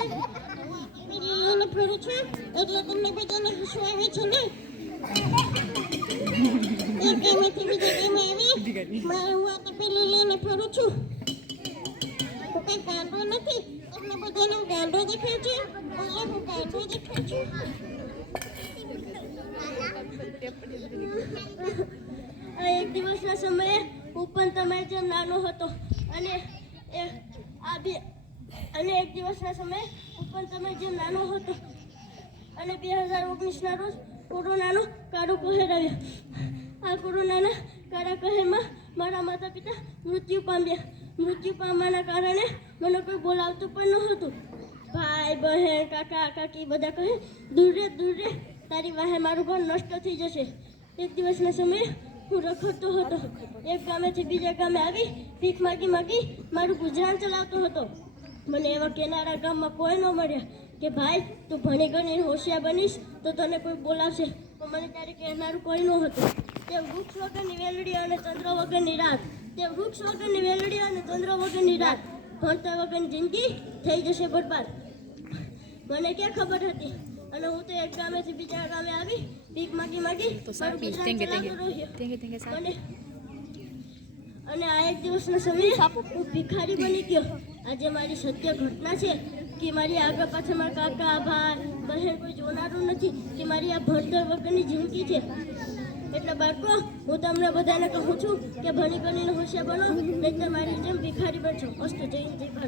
લઈને ફરું છું તમને બધાને હસવાવે છે ને? એક ગામેથી બીજા ગામે આવી. મારું વાત પેલી લઈને ફરું છું. હું કઈ નથી. તમને બધાને હું દેખાય છે. એટલે હું દેખાય છું. આ એક દિવસના સમયે હું પણ તમારી નાનો હતો. અને એ આ બે અને એક દિવસના સમયે ઉપર તમે જે નાનો હતો અને બે હજાર ઓગણીસના રોજ કોરોનાનો કાળો કહેર આવ્યો. આ કોરોનાના કાળા કહેરમાં મારા માતા પિતા મૃત્યુ પામ્યા. મૃત્યુ પામવાના કારણે મને કોઈ બોલાવતું પણ નહોતું. ભાઈ, બહેન, કાકા, કાકી બધા કહે, દૂર રે દૂર રે તારી વાહે મારું ઘર નષ્ટ થઈ જશે. એક દિવસના સમયે હું રખડતો હતો. એક ગામેથી બીજા ગામે આવી ભીખ માગી માગી મારું ગુજરાન ચલાવતો હતો. મને એવા કેનારા ગામમાં કોઈ ન મળ્યા કે ભાઈ તું ભણી ગણીને હોશિયાર બનીશ તો તને કોઈ બોલાવશે. તો મને ત્યારે કહેનારું કોઈ ન હતું. તે વૃક્ષ વગરની વેલડી અને ચંદ્ર વગરની રાત. તે વૃક્ષ વગરની વેલડી અને ચંદ્ર વગરની રાત. ભણતર વગરની જિંદગી થઈ જશે બરબાદ. મને ક્યાં ખબર હતી? અને હું તો એક ગામેથી બીજા ગામે આવી ભીખ માગી માગી અને અને આ એક દિવસના સમયે હું ભિખારી બની ગયો. આજે મારી સત્ય ઘટના છે કે મારી આગળ પાછળ મારા કાકા, ભાઈ, બહેન કોઈ જોનારું નથી કે મારી આ ભણતર વગરની જિંદગી છે. એટલે બાળકો, હું તમને બધાને કહું છું કે ભણી ભણીને હોશિયાર બનો નહીં મારી જેમ ભિખારી બનશો. મસ્ત જય જય